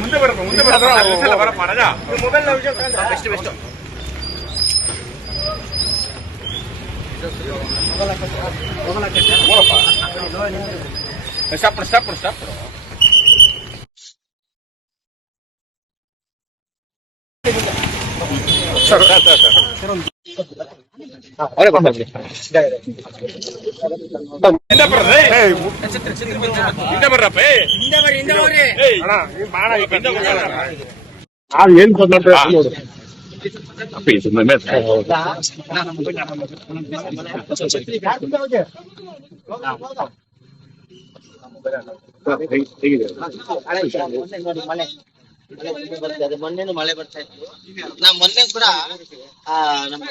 ಮುಂದೆ ಬರಪ್ಪ ಬರಪ್ಪ ರಾಜ best stop sir ಅವರೇ ಬರ್ತಾರೆ ಏನ್ ನೋಡು ಮೊನ್ನೆನು ಮಳೆ ಬರ್ತಾ ಇತ್ತು. ನಾ ಮೊನ್ನೆ ಕೂಡ ನಮ್ಮ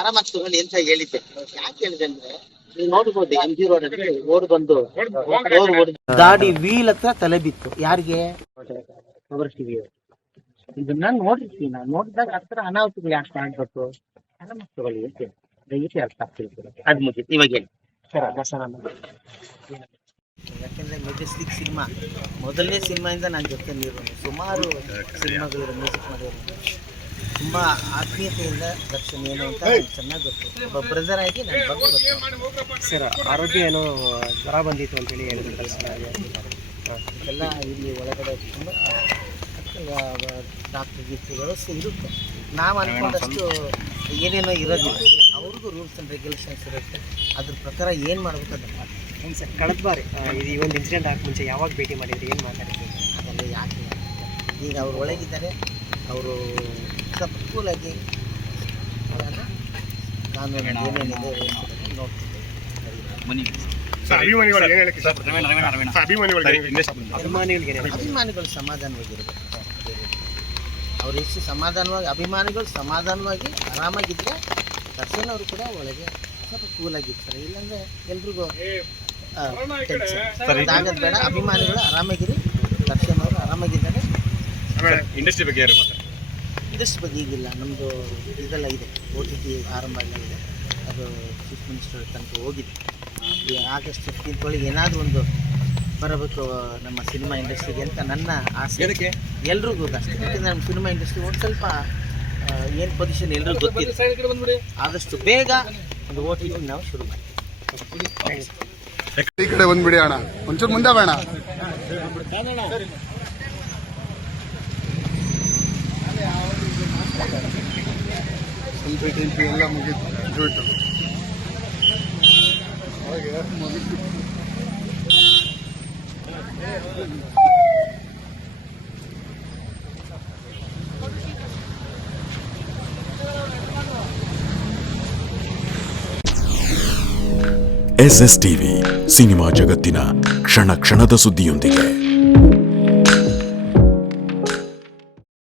ಆರಾಮಾಗಿ ತಗೊಂಡು ಎಂತ ಹೇಳಿದ್ದೆ. ಯಾಕೆ ಹೇಳಿದೆ ಅಂದ್ರೆ ನೀವು ನೋಡ್ಬೋದು MG ರೋಡ್ ಅಲ್ಲಿ ಓಡ್ ಬಂದು ಗಾಡಿ ವೀಲ್ ಹತ್ರ ತಲೆ ಬಿತ್ತು. ಯಾರಿಗೆ? ಇದನ್ನ ನೋಡಿರ್ತೀನಿ. ನಾನು ನೋಡಿದಾಗ ಹತ್ರ ಅನಾಹುತಗಳು ಯಾಕೆ ಮಾಡ್ಬೇಕು, ಆರಾಮಾಗಿ ತಗೊಳ್ಳಿ ಅಂತ ದಯವಿಟ್ಟು ಅರ್ಥ ಆಗ್ತಿರ್ತೀರ. ಅದ್ ಮುಗಿತು. ಇವಾಗ ಹೇಳಿ ಯಾಕೆಂದ್ರೆ ಮೆಜೆಸ್ಟಿಕ್ ಸಿನಿಮಾ ಮೊದಲನೇ ಸಿನಿಮಾಯಿಂದ ನನ್ನ ಜೊತೆ ನೀರು ಸುಮಾರು ಸಿನಿಮಾಗಳು ಮ್ಯೂಸಿಕ್ ಮಾಡಿದ್ರು. ತುಂಬ ಆತ್ಮೀಯತೆಯಿಂದ ದರ್ಶನ್ ಏನು ಅಂತ ಚೆನ್ನಾಗಿ ಗೊತ್ತು. ಒಬ್ಬ ಬ್ರದರ್ ಆಗಿ ನನ್ನ ಬಗ್ಗೆ ಗೊತ್ತು. ಸರ್ ಆರೋಗ್ಯ ಏನೋ ಜ್ವರ ಬಂದಿತ್ತು ಅಂತೇಳಿ ಹೇಳಿದ್ರು. ಎಲ್ಲ ಇಲ್ಲಿ ಒಳಗಡೆ ತುಂಬ ಡಾಕ್ಟರ್ ಗೀತಗಳು ಇರುತ್ತೆ. ನಾವು ಅಂದ್ಕೊಂಡಷ್ಟು ಏನೇನೋ ಇರೋದಿಲ್ಲ. ಅವ್ರಿಗೂ ರೂಲ್ಸ್ ಆ್ಯಂಡ್ ರೆಗ್ಯುಲೇಷನ್ಸ್ ಇರುತ್ತೆ. ಅದ್ರ ಪ್ರಕಾರ ಏನು ಮಾಡ್ಬೇಕು ಅದನ್ನು ಮಾಡಿ. ಏನು ಸರ್ ಕಳೆದ ಬಾರಿ ಈ ಒಂದು ಇನ್ಸಿಡೆಂಟ್ ಆಗಿ ಮುಂಚೆ ಯಾವಾಗ ಭೇಟಿ ಮಾಡಿದ್ರಿ, ಏನು ಮಾತಾಡಿದ್ರಿ? ಅದೆಲ್ಲ ಯಾಕೆ ಈಗ ಅವ್ರು ಒಳಗಿದ್ದಾರೆ. ಅವರು ಸ್ವಲ್ಪ ಕೂಲಾಗಿ ಕಾನೂನು ಏನೇನಿದೆ ಅಭಿಮಾನಿಗಳು ಸಮಾಧಾನವಾಗಿರ್ಬೇಕು. ಅವ್ರು ಎಷ್ಟು ಸಮಾಧಾನವಾಗಿ ಅಭಿಮಾನಿಗಳು ಸಮಾಧಾನವಾಗಿ ಆರಾಮಾಗಿದ್ದರೆ ದರ್ಶನ್ ಅವರು ಕೂಡ ಒಳಗೆ ಸ್ವಲ್ಪ ಕೂಲಾಗಿರ್ತಾರೆ. ಇಲ್ಲಾಂದರೆ ಎಲ್ರಿಗೂ ಆಗದ್ ಬೇಡ. ಅಭಿಮಾನಿಗಳು ಆರಾಮಾಗಿರಿ. ದರ್ಶನ್ ಅವರು ಆರಾಮಾಗಿದ್ದಾರೆ. ಇಂಡಸ್ಟ್ರಿ ಬಗ್ಗೆ ಇಂಡಸ್ಟ್ರಿ ಬಗ್ಗೆ ಈಗಿಲ್ಲ. ನಮ್ಮದು ಇದೆಲ್ಲ ಇದೆ, OTT ಆರಂಭ ಆಗಿದೆ. ಅದು ಚೀಫ್ ಮಿನಿಸ್ಟರ್ ತನಕ ಹೋಗಿದೆ. ಈ ಆಗಸ್ಟ್ 15 ಒಳಗೆ ಏನಾದರೂ ಒಂದು ಬರಬೇಕು ನಮ್ಮ ಸಿನಿಮಾ ಇಂಡಸ್ಟ್ರಿಗೆ ಅಂತ ನನ್ನ ಆಸೆ. ಎಲ್ರಿಗೂ ಅಷ್ಟೇ. ಯಾಕೆಂದರೆ ನಮ್ಮ ಸಿನಿಮಾ ಇಂಡಸ್ಟ್ರಿ ಒಂದು ಸ್ವಲ್ಪ ಏನು ಪೊಸಿಷನ್ ಎಲ್ರಿಗೂ ಗೊತ್ತಿದೆ. ಆದಷ್ಟು ಬೇಗ ಒಂದು OTT ನಾವು ಶುರು ಮಾಡ್ತೀವಿ. ಈ ಕಡೆ ಬಂದ್ಬಿಡಿ ಅಣ್ಣ, ಒಂಚೂರು ಮುಂದೆ ಬೇಡ. ಎಲ್ಲ ಮುಗಿತು. SSTV ಸಿನಿಮಾ ಜಗತ್ತಿನ ಕ್ಷಣ ಕ್ಷಣದ ಸುದ್ದಿಯೊಂದಿಗೆ.